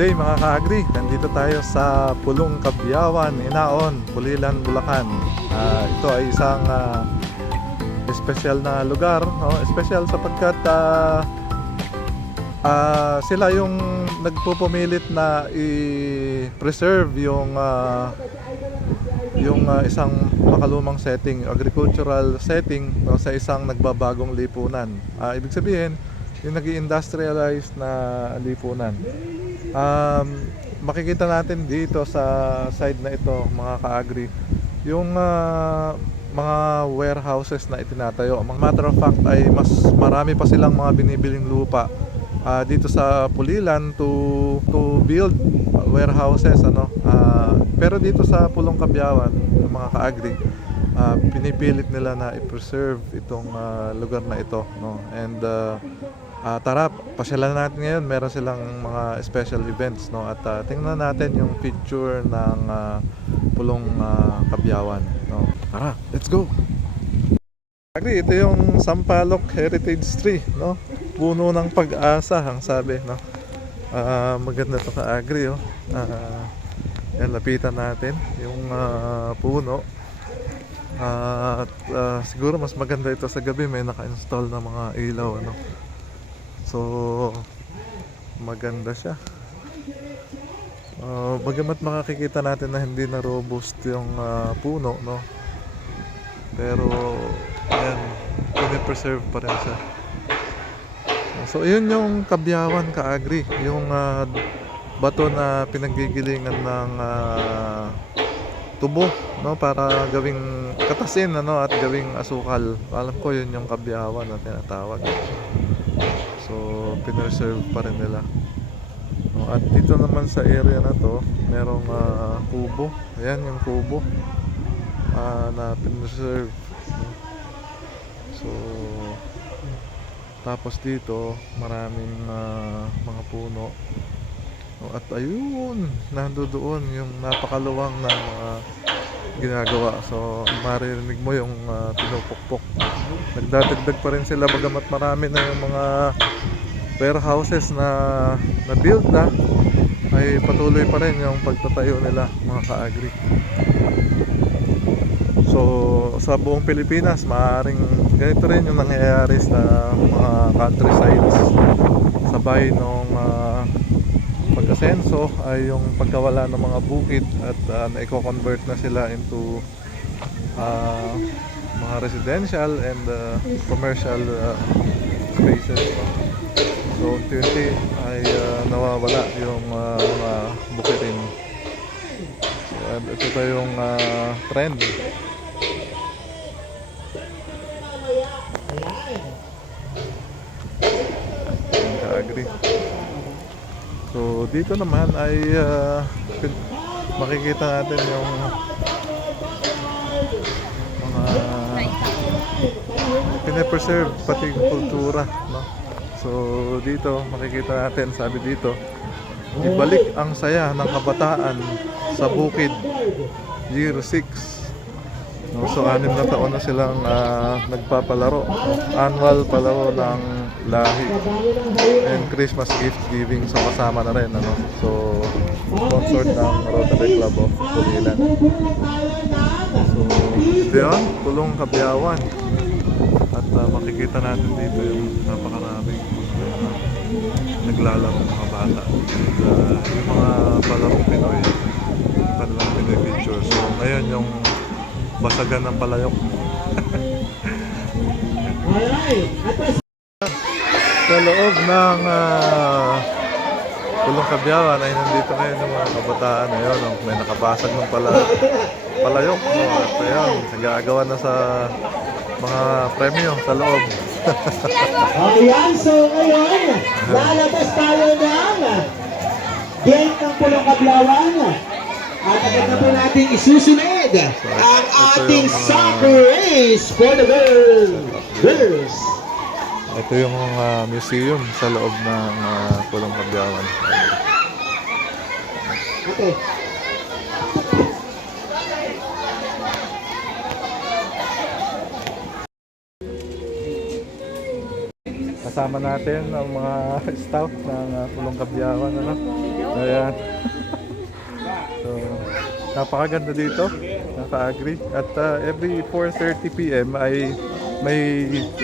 day mga ka-agri. Nandito tayo sa Pulong Kabyawan, Inaon, Pulilan, Bulacan. Ah, ito ay isang ah, espesyal na lugar, no? Espesyal sapagkat ah, ah, sila yung nagpupumilit na i-preserve yung ah, yung ah, isang makalumang setting, agricultural setting no, sa isang nagbabagong lipunan. Ah, ibig sabihin, yung nag industrialize na lipunan. Um, makikita natin dito sa side na ito, mga ka-agri, yung ah, mga warehouses na itinatayo. Matter of fact ay mas marami pa silang mga binibiling lupa ah, dito sa Pulilan to to build warehouses ano. Ah, pero dito sa Pulong Kabyawan, mga ka-agri, ah, pinipilit nila na i-preserve itong ah, lugar na ito no. And ah, Ah, tara, pasyalan natin ngayon. Meron silang mga special events, no? At ah, tingnan natin yung picture ng ah, pulong ah, Kabyawan, no? Tara, let's go. Agri, ito yung Sampaloc Heritage Tree, no? Puno ng pag-asa, ang sabi, no? Ah, maganda to ka agri, oh. Ah, yan, lapitan natin yung ah, puno. Ah, at ah, siguro mas maganda ito sa gabi, may naka-install na mga ilaw, ano? So, maganda siya. Uh, bagamat makakikita natin na hindi na robust yung ah, puno, no? Pero, ayan, pinipreserve pa rin siya. So, yun yung kabyawan ka-agri. Yung ah, bato na pinaggigilingan ng ah, tubo, no? Para gawing katasin, ano? At gawing asukal. Alam ko yun yung kabyawan na tinatawag. So, pinreserve pa rin nila. At dito naman sa area na to, merong ah, kubo. Ayan yung kubo ah, na pinreserve. no. So, tapos dito, maraming ah, mga puno. No, at ayun, nandoon yung napakaluwang na mga ginagawa. So, maririnig mo yung ah, pinupukpok. Nagdadagdag pa rin sila bagamat marami na yung mga warehouses na na build na ay patuloy pa rin yung pagtatayo nila mga ka-agri. So sa buong Pilipinas maaaring ganito rin yung nangyayari sa mga countrysides sabay nung ah, pag-asenso ay yung pagkawala ng mga bukid at uh, na-convert na sila into ah, mga residential and ah, commercial ah, spaces. So, unti-unti ay ah, nawawala yung ah, mga bukitin. So, and ito pa yung ah, trend. Ka-agree. So, dito naman ay pin- makikita natin yung mga pinapreserve pati yung kultura no? So dito makikita natin sabi dito ibalik ang saya ng kabataan sa bukid year 6 no? so anim na taon na silang ah, nagpapalaro annual palaro ng lahi and Christmas gift giving so kasama na rin ano? so sponsored ng Rotary Club of Pulilan So, ito yun, Pulong Kabyawan. Ah, makikita natin dito yung napakaraming mga naglalaro mga bata. Ah, yung mga palarong Pinoy, kanilang pinipicture. So, ngayon yung basagan ng palayok. Sa loob ng ah, Pulong Kabyawan ay nandito ngayon ng mga kabataan ngayon. No? May nakabasag ng pala, palayok. No? At ayun, nagagawa na sa mga premyo sa loob. Ayan, so ngayon, lalabas tayo ng gate ng Pulong Kablawan. At agad na po natin isusunod ang ating soccer race for the girls. Ito yung ah, museum sa loob ng uh, Pulong Kabyawan. Okay. Kasama natin ang mga staff ng uh, Pulong Kabyawan. Ano? Ayan. so, napakaganda dito. Naka-agree. At uh, every 4.30 p.m. ay may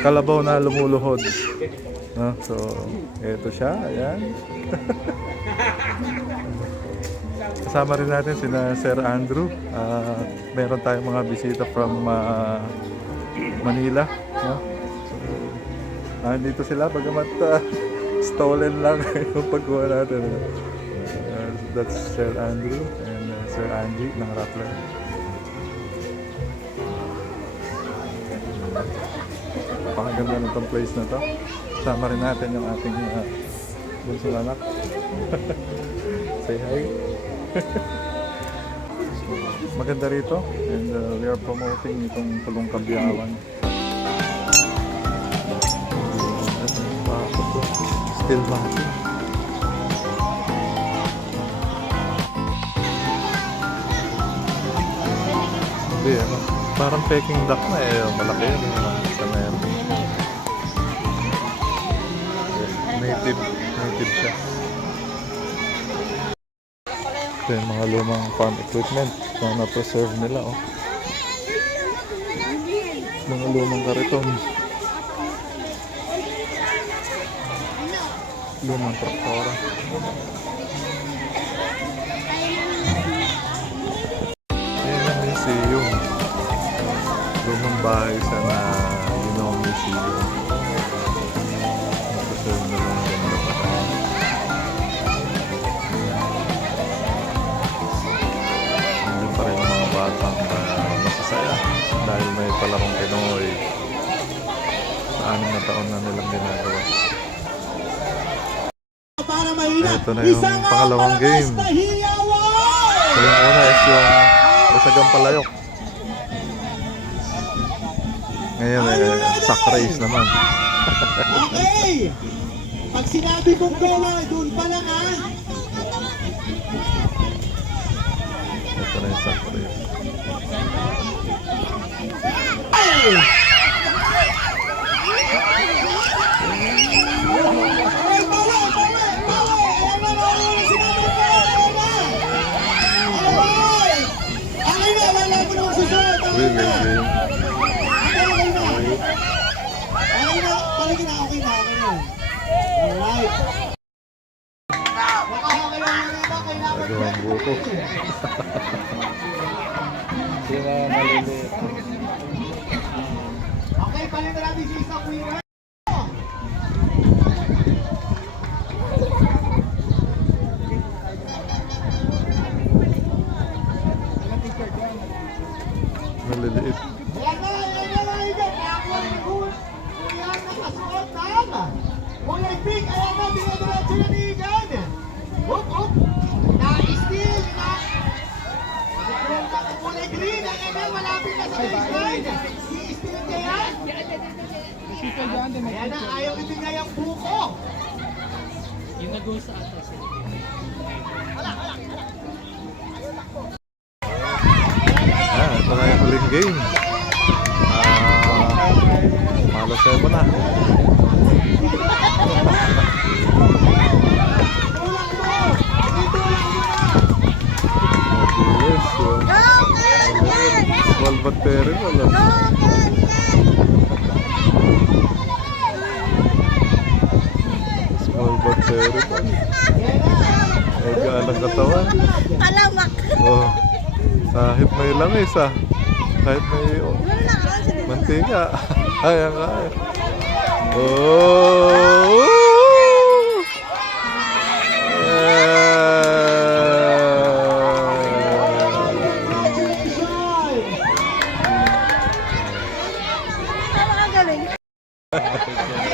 kalabaw na lumuluhod. No? So, eto siya. Ayan. Kasama rin natin sina Sir Andrew. Ah, meron tayong mga bisita from ah, Manila. No? So, ah, sila bagamat ah, stolen lang yung pagkuha natin. Ah, that's Sir Andrew and ah, Sir Andy ng Rappler. Pakaganda nitong place na to. Kasama rin natin yung ating uh, bunsong anak. Say hi. Maganda rito and uh, we are promoting itong Pulong Kabyawan. Still matching. Hindi ano, parang peking duck na eh, malaki yun. Ano, isa na yan. Native, native siya. Ito yung mga lumang farm equipment na na-preserve nila, oh. Mga lumang kariton. Lumang traktora. Ayan ang museum. Lumang bahay sa na Ginong Museum. Na-preserve nila ang ganda pa tayo. Nandun pa rin ang mga batang uh, masasaya dahil may palarong Pinoy sa anim na taon na nilang ginagawa. Ito na yung pangalawang game. So yung una is yung Basagang Palayok. Ngayon eh, sack race naman. Okay! Pag sinabi kong go, ah, doon pa lang ha. Ito na yung sack race. Okay, bawi, bawi, bawi! Ayan na, bawi na sinabi ko, ayan na! Okay! Okay na, wala mo nung susunod. Okay Really na. game. Okay, okay na. Okay na, balik na, okay na, okay na. Alright. Baka okay lang yun, ito, kailangan Nagawang mga maliliit. Okay, palit na natin si isang winner. Maliliit. Ayan na, ayan na, ayan na. Ako ang nag-uwi. Kuya na kasuot ng. Kuya Pink, ayan na, dinadiretso na ni Igan. Up, up. Na-steal, na. Kulay green, ayan na, malapit na sa baseline. I-steal niya yan. Ayan na, ayaw ibigay ang buko. Yung nag sa atas. Ah, ito na yung huling game. Ah. Tulang mo. Na. Mabilis. oh. Small but terrible. Oh. Ayan na. Ay, gaanang katawan. Alamak. Oh, kahit may langis ah. Kahit may oh, mantika. Kaya nga. eh. Oh!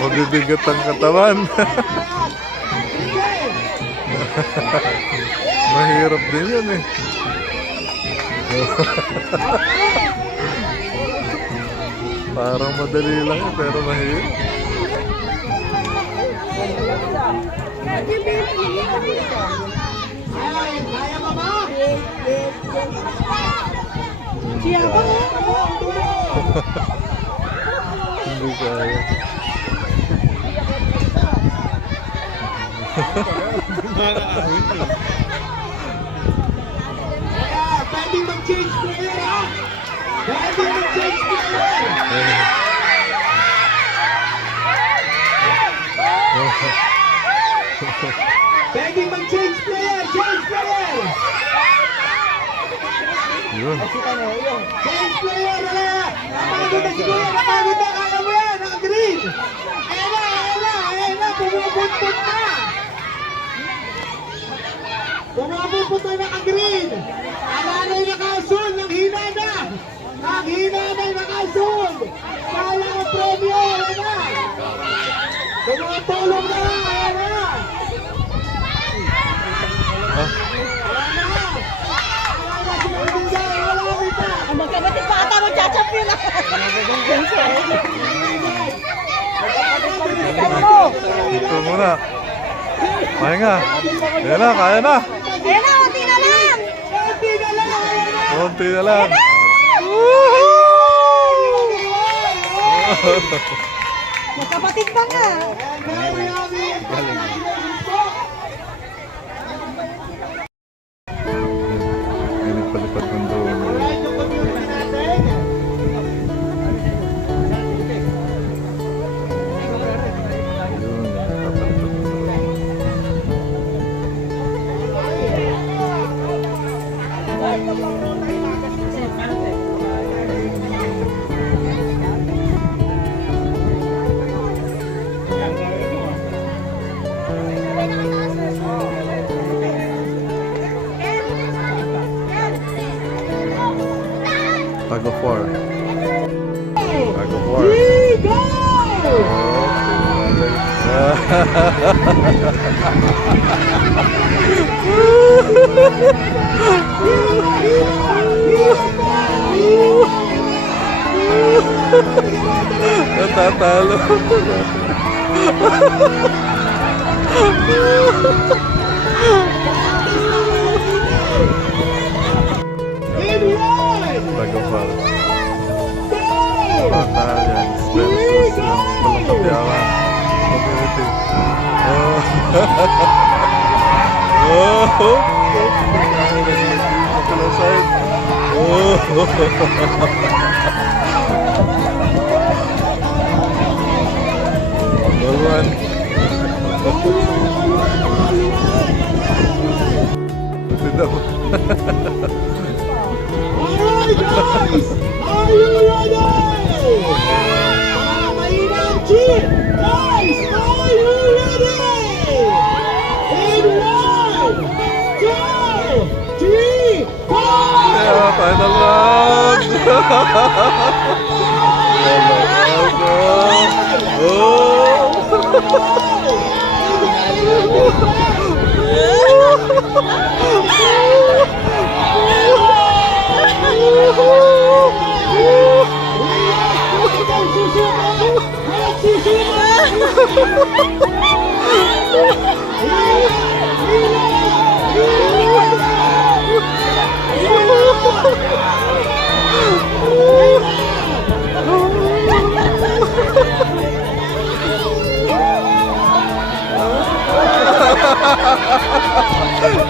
Mabibigat ang katawan. Mahirap din yun eh. Parang madali lang yun, pero mahirap. Ayan, kaya kaya. Kaya, pwede mag-change player ha? Pwede mag-change player! Pwede mag-change player! Change player! Yun. Change player! Wala! Napagod na si Kuya! Napagod na! Kaya mo yan! Naka-green! Ayan na! Ayan na! Ayan na! Pumupuntot na! Pumupuntot na naka-green! Alalay naka-azul! Ang hina na! Ang hina na naka-azul! Sayang ang premyo! Ayan na! Tumutulong na! Ayan na! Ah, magkabati pa ata magcha-champion na. dito muna. Pahinga. Ayan na, kaya na. Ayan na, unti na lang. Konti na lang! Konti na lang. Magkapatid pa nga. Ay, nagpalipad ng doon. I go far. I go far. We go! Natatalo. Oh. guys! Are you ready? Round! final round! Oh!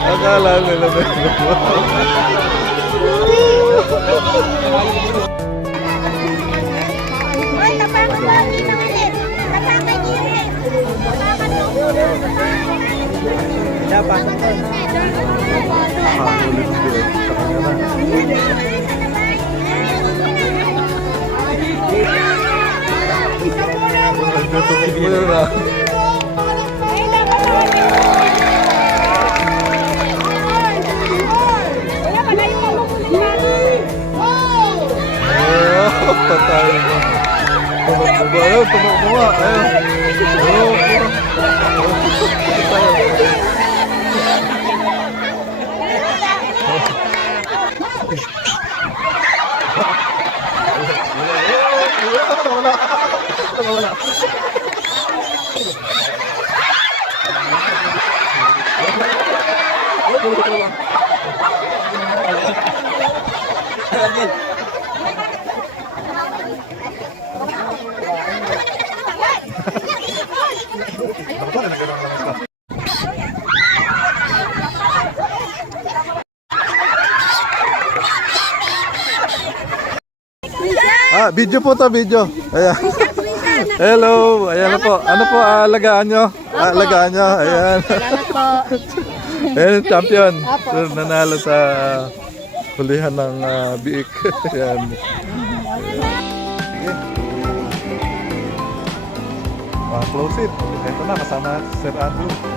Akala nila na Ay, napaka bagi na ulit. Nakakagilit. Hakulit din sa kanya na. Nagtutunog Ah, video po to, video. Ayan. Hello, ayan po. Ano po ah, alagaan nyo? Ah, alagaan nyo, ayan. Salamat po. Yung champion. So, nanalo sa hulihan ng ah, biik. ayan. Sige. Ah, close it. Ito na, kasama Sir Andrew.